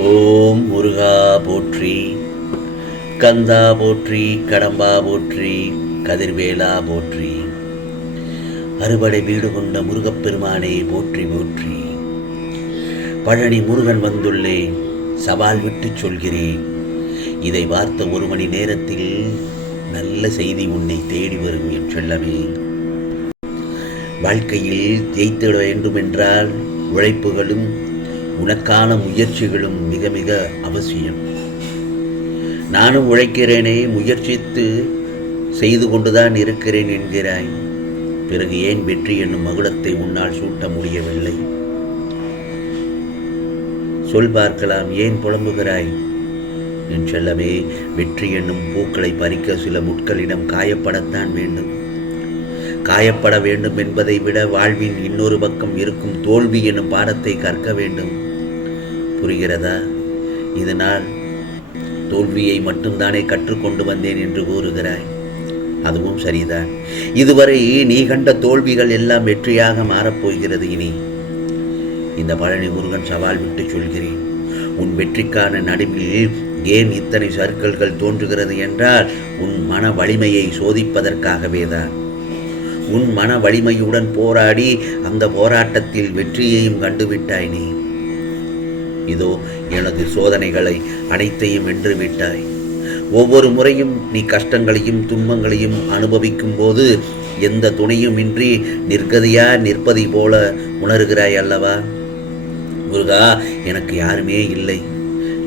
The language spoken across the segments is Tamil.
ஓம் முருகா போற்றி, கந்தா போற்றி, கடம்பா போற்றி, கதிர்வேலா போற்றி. அறுபடை வீடு கொண்ட முருகப்பெருமானே போற்றி போற்றி. பழனி முருகன் வந்துள்ளேன், சவால் விட்டு சொல்கிறேன். இதை பார்த்த 1 மணி நேரத்தில் நல்ல செய்தி உன்னை தேடி வரும் என் செல்லமே. வாழ்க்கையில் ஜெயித்திட வேண்டுமென்றால் உழைப்புகளும் உனக்கான முயற்சிகளும் மிக மிக அவசியம். நானும் உழைக்கிறேனே, முயற்சித்து செய்து கொண்டுதான் இருக்கிறேன் என்கிறாய். பிறகு ஏன் வெற்றி என்னும் மகுடத்தை உன்னால் சூட்ட முடியவில்லை? சொல் பார்க்கலாம், ஏன் புலம்புகிறாய் என் செல்லமே? வெற்றி என்னும் பூக்களை பறிக்க சில முட்களிடம் காயப்படத்தான் வேண்டும். காயப்பட வேண்டும் என்பதை விட வாழ்வின் இன்னொரு பக்கம் இருக்கும் தோல்வி என்னும் பாடத்தை கற்க வேண்டும். புரிகிறதா? இதனால் தோல்வியை மட்டும்தானே கற்றுக்கொண்டு வந்தேன் என்று கூறுகிறாய். அதுவும் சரிதான். இதுவரை நீ கண்ட தோல்விகள் எல்லாம் வெற்றியாக மாறப்போகிறது. இனி இந்த பழனி முருகன் சவால் விட்டு சொல்கிறேன், உன் வெற்றிக்கான நடுவில் ஏன் இத்தனை சறுக்கல்கள் தோன்றுகிறது என்றால் உன் மன வலிமையை சோதிப்பதற்காகவே தான். உன் மன வலிமையுடன் போராடி அந்த போராட்டத்தில் வெற்றியையும் கண்டுவிட்டாய் நீ. இதோ எனது சோதனைகளை அனைத்தையும் வென்று விட்டாய். ஒவ்வொரு முறையும் நீ கஷ்டங்களையும் துன்பங்களையும் அனுபவிக்கும் போது எந்த துணையும் இன்றி நிர்கதியா நிற்பதை போல உணர்கிறாய் அல்லவா? முருகா, எனக்கு யாருமே இல்லை,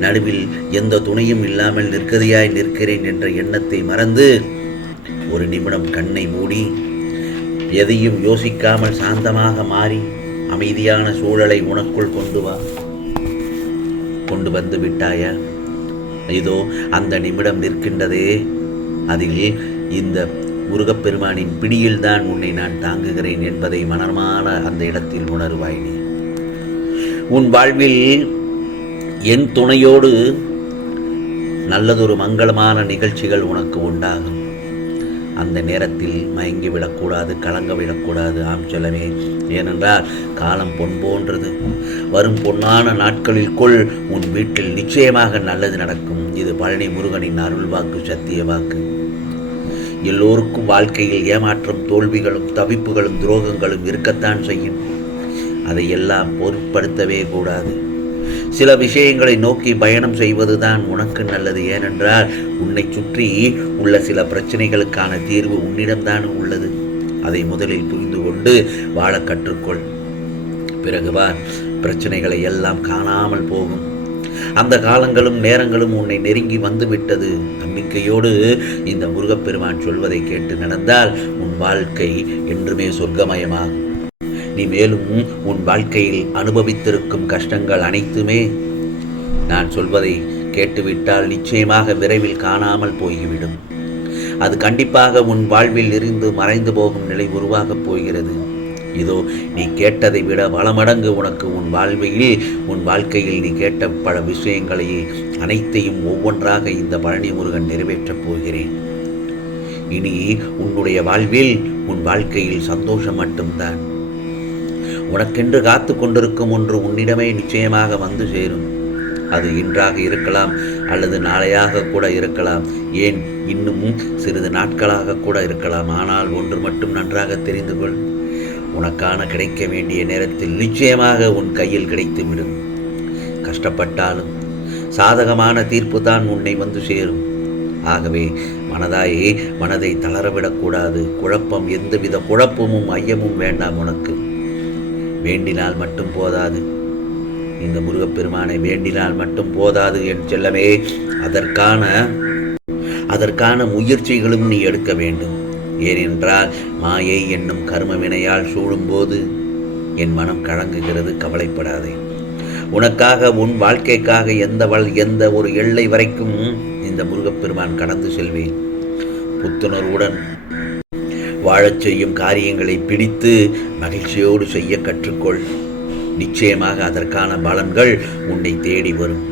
நடுவில் எந்த துணையும் இல்லாமல் நிர்கதியாய் நிற்கிறேன் என்ற எண்ணத்தை மறந்து 1 நிமிடம் கண்ணை மூடி எதையும் யோசிக்காமல் சாந்தமாக மாறி அமைதியான சூழலை உனக்குள் கொண்டு வந்து விட்டாயா? இதோ அந்த நிமிடம் நிற்கின்றதே, அதில் இந்த முருகப்பெருமானின் பிடியில்தான் உன்னை நான் தாங்குகிறேன் என்பதை மனமான அந்த இடத்தில் உணர்வாய் நீ. உன் வாழ்வில் என் துணையோடு நல்லதொரு மங்களமான நிகழ்ச்சிகள் உனக்கு உண்டாகும். அந்த நேரத்தில் மயங்கி விடக்கூடாது, கலங்க விடக்கூடாது. ஆம் செல்லமே. ஏனென்றால் காலம் பொன் போன்றது. வரும் பொன்னான நாட்களிற்குள் உன் வீட்டில் நிச்சயமாக நல்லது நடக்கும். இது பழனி முருகனின் அருள் வாக்கு, சத்திய வாக்கு. எல்லோருக்கும் வாழ்க்கையில் ஏமாற்றம், தோல்விகளும் தவிப்புகளும் துரோகங்களும் இருக்கத்தான் செய்யும். அதையெல்லாம் பொருட்படுத்தவே கூடாது. சில விஷயங்களை நோக்கி பயணம் செய்வதுதான் உனக்கு நல்லது. ஏனென்றால் உன்னை சுற்றி உள்ள சில பிரச்சனைகளுக்கான தீர்வு உன்னிடம்தான் உள்ளது. அதை முதலில் புரிந்து கொண்டு வாழ கற்றுக்கொள். பிறகுவார் பிரச்சனைகளை எல்லாம் காணாமல் போகும். அந்த காலங்களும் நேரங்களும் உன்னை நெருங்கி வந்துவிட்டது. நம்பிக்கையோடு இந்த முருகப்பெருமான் சொல்வதை கேட்டு நடந்தால் உன் வாழ்க்கை என்றுமே சொர்க்கமயமாகும். நீ மேலும் உன் வாழ்க்கையில் அனுபவித்திருக்கும் கஷ்டங்கள் அனைத்துமே நான் சொல்வதை கேட்டுவிட்டால் நிச்சயமாக விரைவில் காணாமல் போய்விடும். அது கண்டிப்பாக உன் வாழ்வில் இருந்து மறைந்து போகும் நிலை உருவாகப் போகிறது. இதோ நீ கேட்டதை விட பல மடங்கு உனக்கு உன் வாழ்க்கையில் நீ கேட்ட பல விஷயங்களை அனைத்தையும் ஒவ்வொன்றாக இந்த பழனி முருகன் நிறைவேற்றப் போகிறேன். இனி உன்னுடைய வாழ்வில் உன் வாழ்க்கையில் சந்தோஷம் மட்டும்தான். உனக்கென்று காத்து கொண்டிருக்கும் ஒன்று உன்னிடமே நிச்சயமாக வந்து சேரும். அது இன்றாக இருக்கலாம், அல்லது நாளையாக கூட இருக்கலாம், ஏன் இன்னும் சிறிது நாட்களாக கூட இருக்கலாம். ஆனால் ஒன்று மட்டும் நன்றாக தெரிந்து கொள், உனக்கான கிடைக்க வேண்டிய நேரத்தில் நிச்சயமாக உன் கையில் கிடைத்துவிடும். கஷ்டப்பட்டாலும் சாதகமான தீர்ப்பு தான் உன்னை வந்து சேரும். ஆகவே மனதாயே மனதை தளரவிடக்கூடாது. எந்தவித குழப்பமும் ஐயமும் வேண்டாம். உனக்கு வேண்டினால் மட்டும் போதாது. இந்த முருகப்பெருமானை வேண்டினால் மட்டும் போதாது என் செல்லமே. அதற்கான முயற்சிகளும் நீ எடுக்க வேண்டும். ஏனென்றால் மாயை என்னும் கர்ம வினையால் சூழும்போது என் மனம் கலங்குகிறது. கவலைப்படாதே. உனக்காக, உன் வாழ்க்கைக்காக எந்த ஒரு எல்லை வரைக்கும் இந்த முருகப்பெருமான் கடந்து செல்வேன். புத்துணர்வுடன் வாழச் செய்யும் காரியங்களை பிடித்து மகிழ்ச்சியோடு செய்ய கற்றுக்கொள். நிச்சயமாக அதற்கான பலன்கள் உன்னை தேடி வரும்.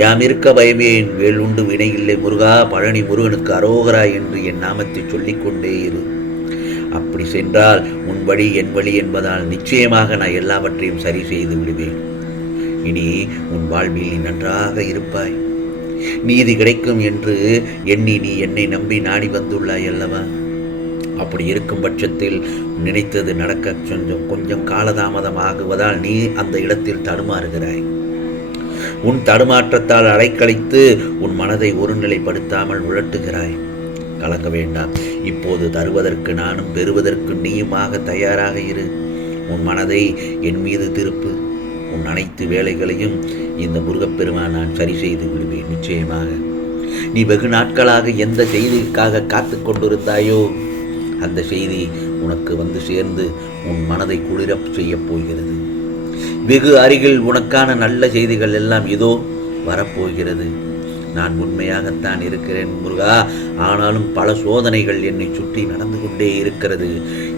யாம் இருக்க பயமேன், வேல் உண்டு வினை இல்லை. முருகா, பழனி முருகனுக்கு அரோகரா என்று என் நாமத்தை சொல்லிக்கொண்டே இரு. அப்படி சென்றால் உன் வழி என் வழி என்பதால் நிச்சயமாக நான் எல்லாவற்றையும் சரி செய்து விடுவேன். இனி உன் வாழ்வில் நீ நன்றாக இருப்பாய். நீதி கிடைக்கும் என்று எண்ணி நீ என்னை நம்பி நாடி வந்துள்ளாய் அல்லவா? அப்படி இருக்கும் பட்சத்தில் நினைத்தது நடக்க கொஞ்சம் காலதாமதமாகுவதால் நீ அந்த இடத்தில் தடுமாறுகிறாய். உன் தடுமாற்றத்தால் அலைக்கழித்து உன் மனதை ஒருநிலைப்படுத்தாமல் உழட்டுகிறாய். கலங்க வேண்டாம். இப்போது தருவதற்கு நானும் பெறுவதற்கு நீயுமாக தயாராக இரு. உன் மனதை என் மீது திருப்பு. உன் அனைத்து வேலைகளையும் இந்த முருகப்பெருமான் நான் சரி செய்து விடுவேன். நிச்சயமாக நீ வெகு நாட்களாக எந்த செய்திக்காக காத்து கொண்டிருந்தாயோ அந்த செய்தி உனக்கு வந்து சேர்ந்து உன் மனதை குளிரப் செய்யப் போகிறது. வெகு அருகில் உனக்கான நல்ல செய்திகள் எல்லாம் இதோ வரப்போகிறது. நான் உண்மையாகத்தான் இருக்கிறேன் முருகா. ஆனாலும் பல சோதனைகள் என்னை சுற்றி நடந்து கொண்டே இருக்கிறது.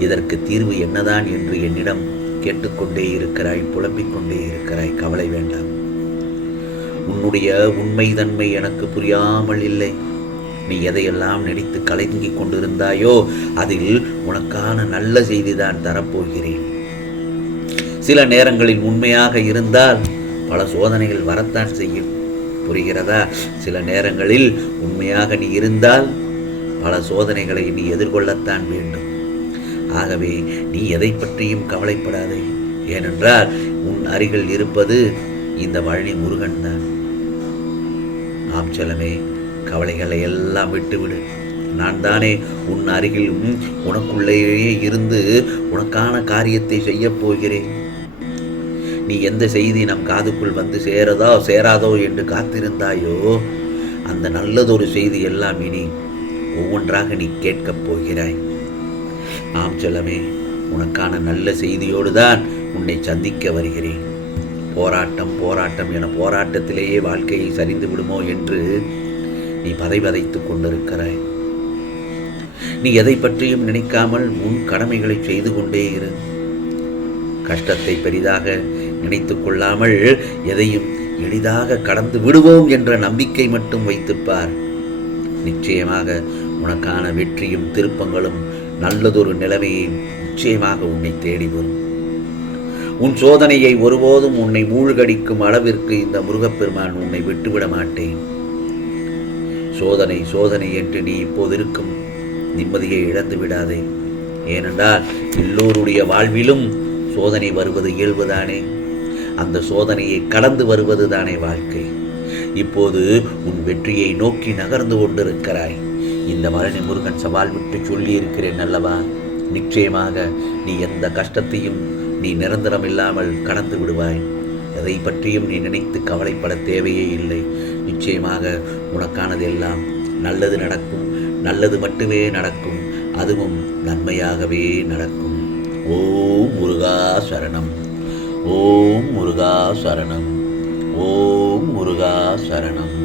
இதற்கு தீர்வு என்னதான் என்று என்னிடம் கேட்டுக்கொண்டே இருக்கிறாய், புலம்பிக் கொண்டே இருக்கிறாய். கவலை வேண்டாம். உன்னுடைய உண்மை தன்மை எனக்கு புரியாமல் இல்லை. நீ எதையெல்லாம் நினைத்து கலங்கி கொண்டிருந்தாயோ அதில் உனக்கான நல்ல செய்திதான் தரப்போகிறேன். சில நேரங்களில் உண்மையாக இருந்தால் பல சோதனைகள் வரத்தான் செய்யும். புரிகிறதா? சில நேரங்களில் உண்மையாக நீ இருந்தால் பல சோதனைகளை நீ எதிர்கொள்ளத்தான் வேண்டும். ஆகவே நீ எதை பற்றியும் கவலைப்படாதே. ஏனென்றால் உன் அருகில் இருப்பது இந்த பழனி முருகன் தான். ஆம் செல்லமே, கவலைகளை எல்லாம் விட்டுவிடு. நான் தானே உன் அருகிலும் உனக்குள்ளேயே இருந்து உனக்கான காரியத்தை செய்யப் போகிறேன். நீ எந்த செய்தி நம் காதுக்குள் வந்து சேராதோ என்று காத்திருந்தாயோ அந்த நல்லதொரு செய்தி எல்லாம் இனி ஒவ்வொன்றாக நீ கேட்கப் போகிறாய். ஆம் செல்லமே, உனக்கான நல்ல செய்தியோடு தான் உன்னை சந்திக்க வருகிறேன். போராட்டம் என போராட்டத்திலேயே வாழ்க்கையை சரிந்து விடுமோ என்று நீ பதைபதைத்துக் கொண்டிருக்கிறாய். நீ எதை பற்றியும் நினைக்காமல் உன் கடமைகளை செய்து கொண்டே இரு. கஷ்டத்தை பெரிதாக நினைத்து கொள்ளாமல் எதையும் எளிதாக கடந்து விடுவோம் என்ற நம்பிக்கை மட்டும் வைத்துப்பார். நிச்சயமாக உனக்கான வெற்றியும் திருப்பங்களும் நல்லதொரு நிலைமையை நிச்சயமாக உன்னை தேடி வரும். உன் சோதனையை ஒருபோதும் உன்னை மூழ்கடிக்கும் அளவிற்கு இந்த முருகப்பெருமான் உன்னை விட்டுவிட மாட்டேன். சோதனை என்று நீ இப்போது இருக்கும் நிம்மதியை இழந்து விடாதே. ஏனென்றால் எல்லோருடைய வாழ்விலும் சோதனை வருவது இயல்புதானே. அந்த சோதனையை கடந்து வருவது தானே வாழ்க்கை. இப்போது உன் வெற்றியை நோக்கி நகர்ந்து கொண்டிருக்கிறாய். இந்த பழனி முருகன் சவால் விட்டு சொல்லி இருக்கிறேன் அல்லவா? நிச்சயமாக நீ எந்த கஷ்டத்தையும் நீ நிரந்தரம் இல்லாமல் கடந்து விடுவாய். எதை பற்றியும் நீ நினைத்து கவலைப்பட தேவையே இல்லை. நிச்சயமாக உனக்கானதெல்லாம் நல்லது நடக்கும். நல்லது மட்டுமே நடக்கும். அதுவும் நன்மையாகவே நடக்கும். ஓம் முருகா சரணம். ஓம் முருகா சரணம். ஓம் முருகா சரணம்.